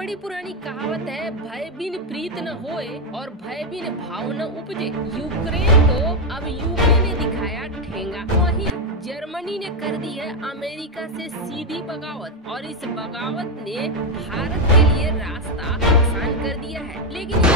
बड़ी पुरानी कहावत है, भय बिन प्रीत न होए और भय बिन भाव न उपजे। यूक्रेन को अब यूके ने दिखाया ठेंगा, वहीं जर्मनी ने कर दी है अमेरिका से सीधी बगावत और इस बगावत ने भारत के लिए रास्ता आसान कर दिया है। लेकिन यूक्रेन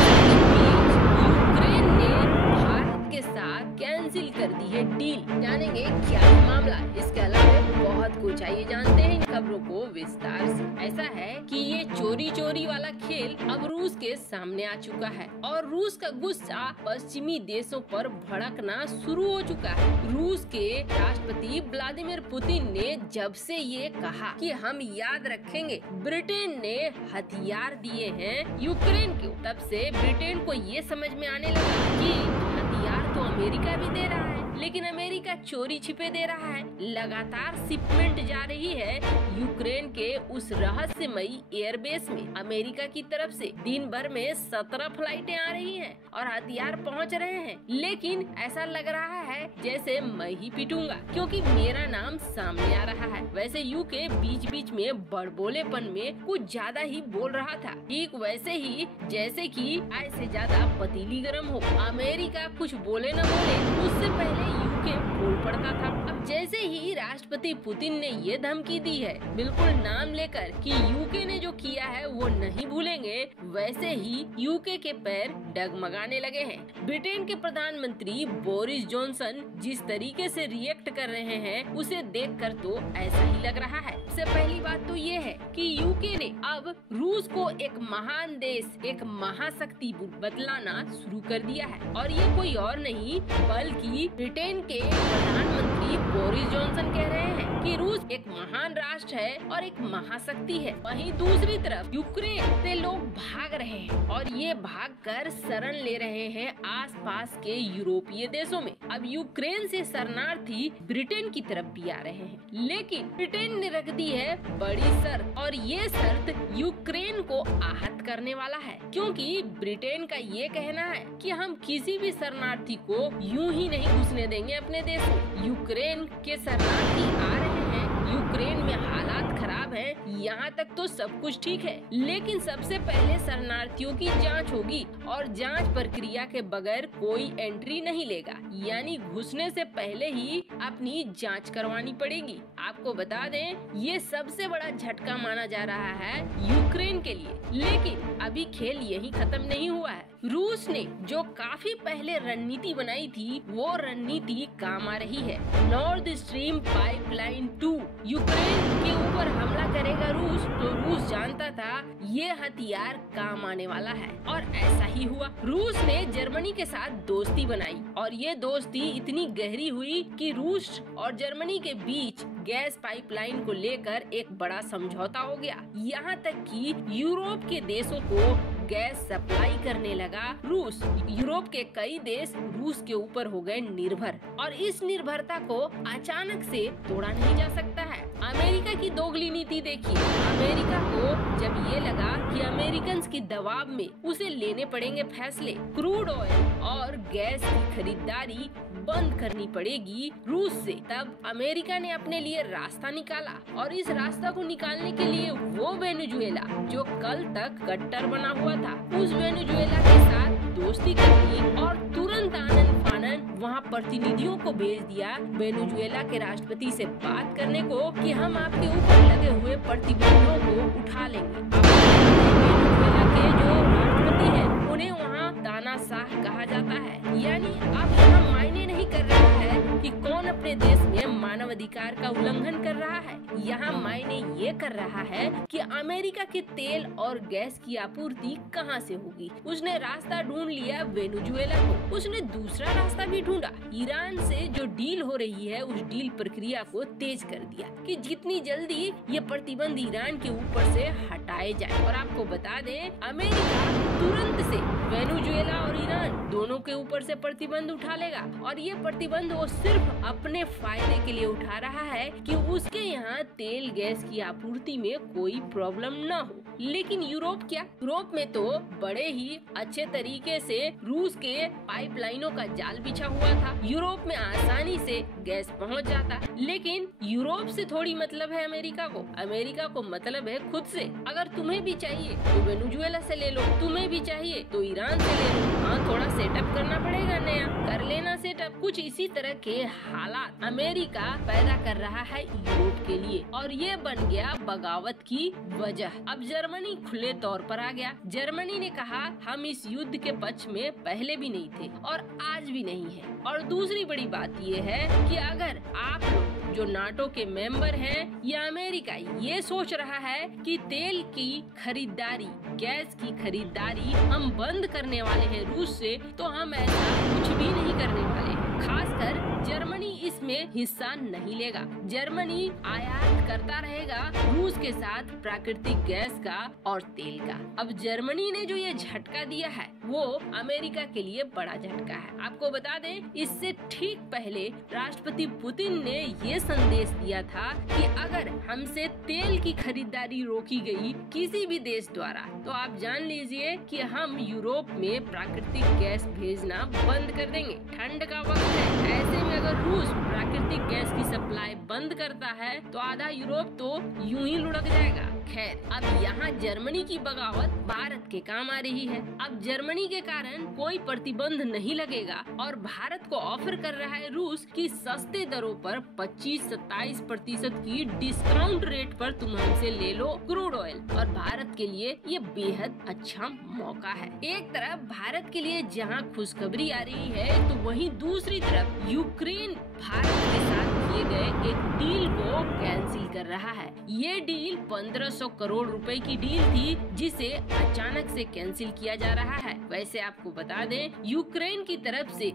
ने भारत के साथ कैंसिल कर दी है डील। जानेंगे क्या है मामला, इसके अलावा बहुत कुछ आइए जानते हैं इन खबरों को विस्तार से। ऐसा है कि ये चोरी चोरी वाला खेल अब रूस के सामने आ चुका है और रूस का गुस्सा पश्चिमी देशों पर भड़कना शुरू हो चुका है। रूस के राष्ट्रपति व्लादिमीर पुतिन ने जब से ये कहा कि हम याद रखेंगे ब्रिटेन ने हथियार दिए हैं यूक्रेन को, तब से ब्रिटेन को ये समझ में आने लगा कि हथियार तो अमेरिका भी दे रहा है, लेकिन अमेरिका चोरी छिपे दे रहा है। लगातार शिपमेंट जा रही है यूक्रेन के उस रहस्यमयी एयरबेस में। अमेरिका की तरफ से दिन भर में 17 फ्लाइटें आ रही हैं और हथियार पहुंच रहे हैं, लेकिन ऐसा लग रहा है जैसे मैं ही पिटूंगा क्योंकि मेरा नाम सामने आ रहा है। वैसे यूके बीच बीच में बड़बोलेपन में कुछ ज्यादा ही बोल रहा था, ठीक वैसे ही जैसे कि ऐसे ज्यादा पतीली गर्म हो। अमेरिका कुछ बोले न बोले, उससे पहले यूके बोल पड़ता था। अब जैसे ही राष्ट्रपति पुतिन ने ये धमकी दी है बिल्कुल नाम लेकर कि यूके ने जो किया है वो नहीं भूलेंगे, वैसे ही यूके के पैर डगमगाने लगे हैं। ब्रिटेन के प्रधानमंत्री बोरिस जॉनसन जिस तरीके से रिएक्ट कर रहे हैं उसे देखकर तो ऐसा ही लग रहा है। सबसे पहली बात तो ये है कि यूके ने अब रूस को एक महान देश, एक महाशक्ति बतलाना शुरू कर दिया है और ये कोई और नहीं बल्कि ब्रिटेन के प्रधानमंत्री बोरिस जॉनसन कह रहे हैं कि रूस एक महान राष्ट्र है और एक महाशक्ति है। वहीं दूसरी तरफ यूक्रेन से लोग भाग रहे हैं और ये भागकर शरण ले रहे हैं आसपास के यूरोपीय देशों में। अब यूक्रेन से शरणार्थी ब्रिटेन की तरफ भी आ रहे हैं, लेकिन ब्रिटेन ने रख दी है बड़ी शर्त और ये शर्त यूक्रेन को आहत करने वाला है, क्योंकि ब्रिटेन का ये कहना है कि हम किसी भी शरणार्थी को यूं ही नहीं घुसने देंगे अपने देश में। यूक्रेन के शरणार्थी आ रहे हैं, यूक्रेन में हालात खराब हैं, यहाँ तक तो सब कुछ ठीक है, लेकिन सबसे पहले शरणार्थियों की जांच होगी और जांच प्रक्रिया के बगैर कोई एंट्री नहीं लेगा, यानी घुसने से पहले ही अपनी जांच करवानी पड़ेगी। आपको बता दें ये सबसे बड़ा झटका माना जा रहा है यूक्रेन के लिए, लेकिन अभी खेल यही खत्म नहीं हुआ है। रूस ने जो काफी पहले रणनीति बनाई थी वो रणनीति काम आ रही है। नॉर्थ स्ट्रीम पाइपलाइन 2 यूक्रेन के ऊपर हमला करेगा रूस, तो रूस जानता था ये हथियार काम आने वाला है और ऐसा ही हुआ। रूस ने जर्मनी के साथ दोस्ती बनाई और ये दोस्ती इतनी गहरी हुई कि रूस और जर्मनी के बीच गैस पाइपलाइन को लेकर एक बड़ा समझौता हो गया। यहाँ तक कि यूरोप के देशों को गैस सप्लाई करने लगा रूस। यूरोप के कई देश रूस के ऊपर हो गए निर्भर और इस निर्भरता को अचानक से तोड़ा नहीं जा सकता है। अमेरिका की दोगली नीति देखिए। अमेरिका को जब ये लगा कि अमेरिकन की दबाव में उसे लेने पड़ेंगे फैसले, क्रूड ऑयल और गैस की खरीदारी बंद करनी पड़ेगी रूस से, तब अमेरिका ने अपने लिए रास्ता निकाला और इस रास्ता को निकालने के लिए वो वेनेजुएला जो कल तक कट्टर बना हुआ था, उस वेनेजुएला के साथ दोस्ती कर ली और तुरंत आनन फानन वहाँ प्रतिनिधियों को भेज दिया वेनेजुएला के राष्ट्रपति से बात करने को कि हम आपके ऊपर लगे हुए प्रतिबंधों को उठा लेंगे। वेनेजुएला के जो राष्ट्रपति है उन्हें वहाँ तानाशाह कहा जाता है, यानी अब यहाँ मायने नहीं कर रहा है कि कौन अपने देश में मानव अधिकार का उल्लंघन कर रहा है, यहाँ मायने ये कर रहा है कि अमेरिका के तेल और गैस की आपूर्ति कहाँ से होगी। उसने रास्ता ढूंढ लिया वेनेजुएला को, उसने दूसरा रास्ता भी ढूंढा, ईरान से जो डील हो रही है उस डील प्रक्रिया को तेज कर दिया कि जितनी जल्दी ये प्रतिबंध ईरान के ऊपर से हटाए जाए। और आपको बता दें अमेरिका तुरंत से वेनेजुएला और ईरान दोनों के ऊपर से प्रतिबंध उठा लेगा और ये प्रतिबंध वो सिर्फ अपने फायदे के लिए उठा रहा है कि उसके यहाँ तेल गैस की आपूर्ति में कोई प्रॉब्लम न हो। लेकिन यूरोप क्या, यूरोप में तो बड़े ही अच्छे तरीके से रूस के पाइपलाइनों का जाल बिछा हुआ था। यूरोप में आसानी से गैस पहुंच जाता। लेकिन यूरोप से थोड़ी मतलब है अमेरिका को, अमेरिका को मतलब है खुद से। अगर तुम्हें भी चाहिए तो वेनेजुएला से ले लो, तुम्हें भी चाहिए तो ईरान से ले लो। हाँ, थोड़ा सेटअप करना पड़ेगा, नया कर लेना सेटअप। कुछ इसी तरह के हालात अमेरिका पैदा कर रहा है यूरोप के लिए, और ये बन गया बगावत की वजह। अब जर्मनी खुले तौर पर आ गया। जर्मनी ने कहा हम इस युद्ध के पक्ष में पहले भी नहीं थे और आज भी नहीं है। और दूसरी बड़ी बात ये है कि अगर आप लोग जो नाटो के मेंबर हैं या अमेरिका ये सोच रहा है कि तेल की खरीदारी, गैस की खरीदारी हम बंद करने वाले हैं रूस से, तो हम ऐसा कुछ भी नहीं करने वाले हैं। खासकर जर्मनी इसमें हिस्सा नहीं लेगा। जर्मनी आयात करता रहेगा रूस के साथ प्राकृतिक गैस का और तेल का। अब जर्मनी ने जो ये झटका दिया है वो अमेरिका के लिए बड़ा झटका है। आपको बता दें, इससे ठीक पहले राष्ट्रपति पुतिन ने ये संदेश दिया था कि अगर हमसे तेल की खरीदारी रोकी गई किसी भी देश द्वारा, तो आप जान लीजिए कि हम यूरोप में प्राकृतिक गैस भेजना बंद कर देंगे। ठंड का वक्त है, ऐसे में अगर रूस प्राकृतिक गैस की सप्लाई बंद करता है तो आधा यूरोप तो यूं ही लुढ़क जाएगा। खैर, अब यहाँ जर्मनी की बगावत भारत के काम आ रही है। अब जर्मनी के कारण कोई प्रतिबंध नहीं लगेगा और भारत को ऑफर कर रहा है रूस की सस्ते दरों पर 25-27% की डिस्काउंट रेट पर तुम हमसे ले लो क्रूड ऑयल। और भारत के लिए ये बेहद अच्छा मौका है। एक तरफ भारत के लिए जहाँ खुशखबरी आ रही है, तो वहीं दूसरी तरफ यूक्रेन भारत के साथ किए गए एक डील को कैंसिल कर रहा है। ये डील 1500 करोड़ रुपए की डील थी, जिसे अचानक से कैंसिल किया जा रहा है। वैसे आपको बता दें, यूक्रेन की तरफ से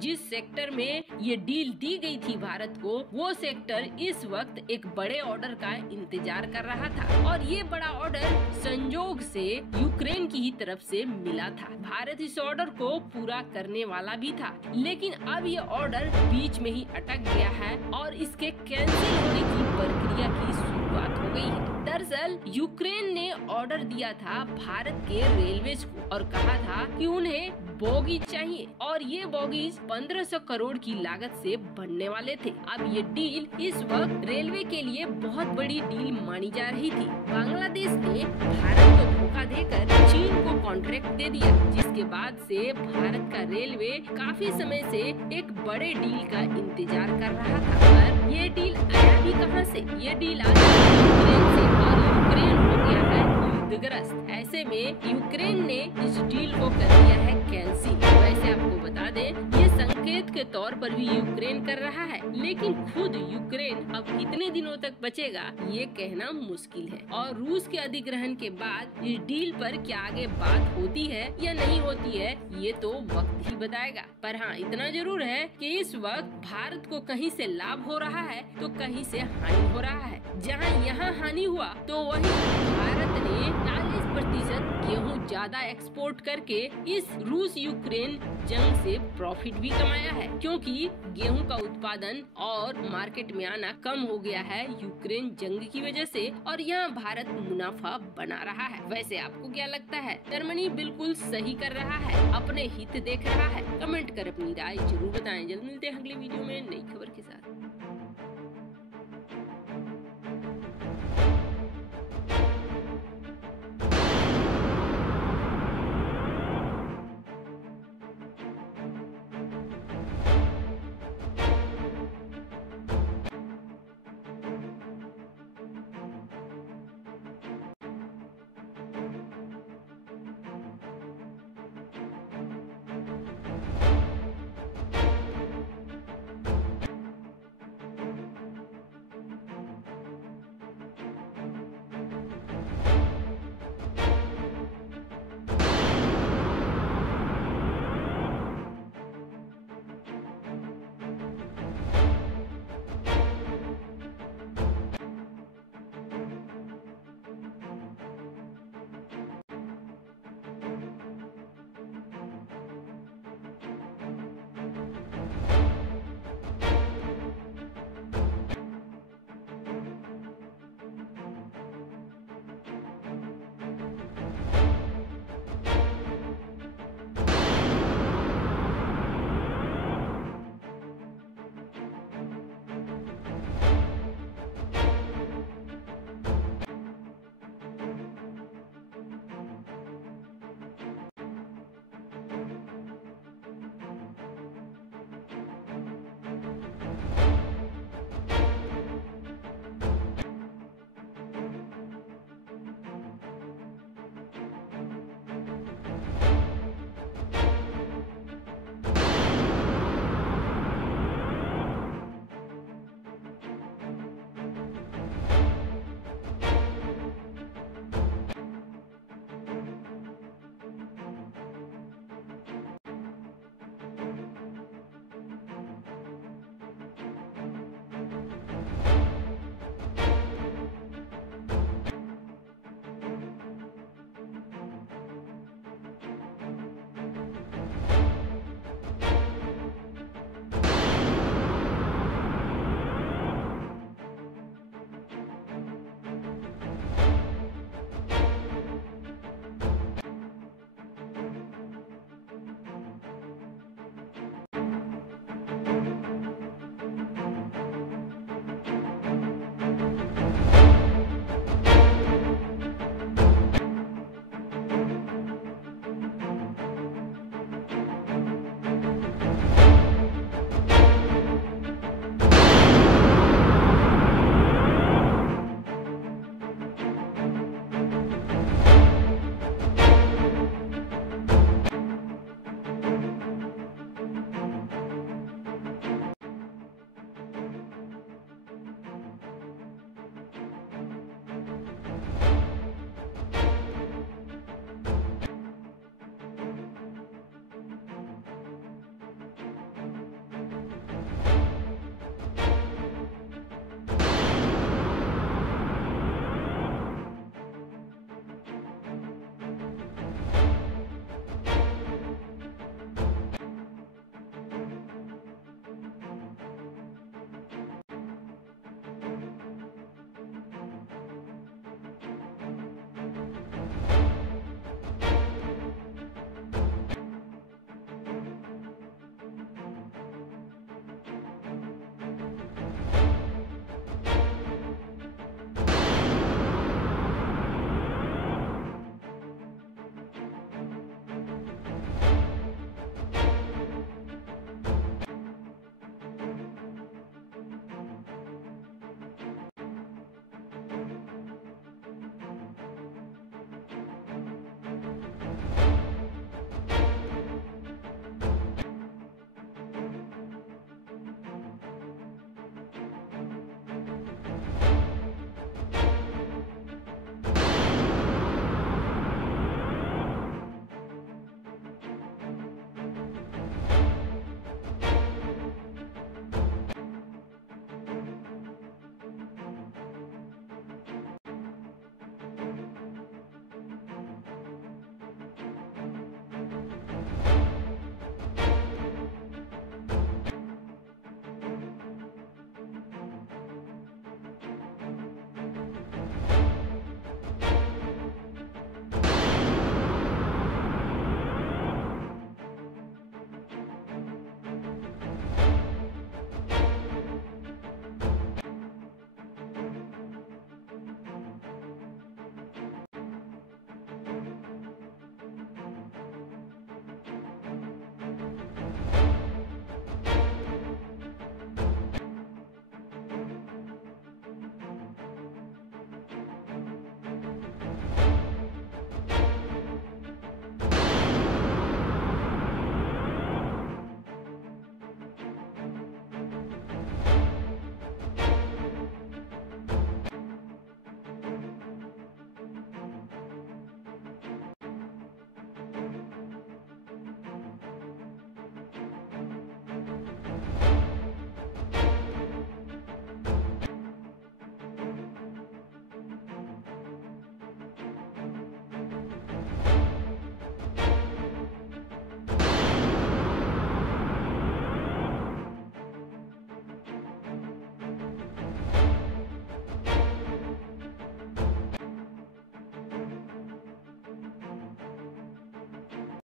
जिस सेक्टर में ये डील दी गई थी भारत को, वो सेक्टर इस वक्त एक बड़े ऑर्डर का इंतजार कर रहा था और ये बड़ा ऑर्डर संजोग से यूक्रेन की ही तरफ से मिला था। भारत इस ऑर्डर को पूरा करने वाला भी था, लेकिन अब ये ऑर्डर बीच में ही अटक गया है और इसके कैंसिल होने की प्रक्रिया की शुरुआत हो गई है। दरअसल यूक्रेन ने ऑर्डर दिया था भारत के रेलवेज को और कहा था कि उन्हें बोगीज चाहिए, और ये बोगीज 1500 करोड़ की लागत से बनने वाले थे। अब ये डील इस वक्त रेलवे के लिए बहुत बड़ी डील मानी जा रही थी। बांग्लादेश ने भारत को धोखा देकर चीन को कॉन्ट्रैक्ट दे दिया, जिसके बाद से भारत का रेलवे काफी समय से एक बड़े डील का इंतजार कर रहा था। पर ये डील आया भी कहां से? ये डील आया यूक्रेन से, और यूक्रेन हो गया है युद्धग्रस्त। ऐसे में यूक्रेन ने इस डील को कर दिया है कैंसिल। वैसे आपको बता दें, ये संकेत के तौर पर भी यूक्रेन कर रहा है, लेकिन खुद यूक्रेन अब कितने दिनों तक बचेगा ये कहना मुश्किल है। और रूस के अधिग्रहण के बाद इस डील पर क्या आगे बात होती है या नहीं होती है, ये तो वक्त ही बताएगा। पर हाँ, इतना जरूर है कि इस वक्त भारत को कहीं से लाभ हो रहा है तो कहीं से हानि हो रहा है। जहाँ यहाँ हानि हुआ तो वहीं भारत ने 40% गेहूँ ज्यादा एक्सपोर्ट करके इस रूस यूक्रेन जंग से प्रॉफिट भी कमाया है, क्योंकि गेहूं का उत्पादन और मार्केट में आना कम हो गया है यूक्रेन जंग की वजह से, और यहाँ भारत मुनाफा बना रहा है। वैसे आपको क्या लगता है? जर्मनी बिल्कुल सही कर रहा है, अपने हित देख रहा है? कमेंट कर अपनी राय जरूर बताएं। जल्द मिलते हैं अगली वीडियो में नई खबर के साथ।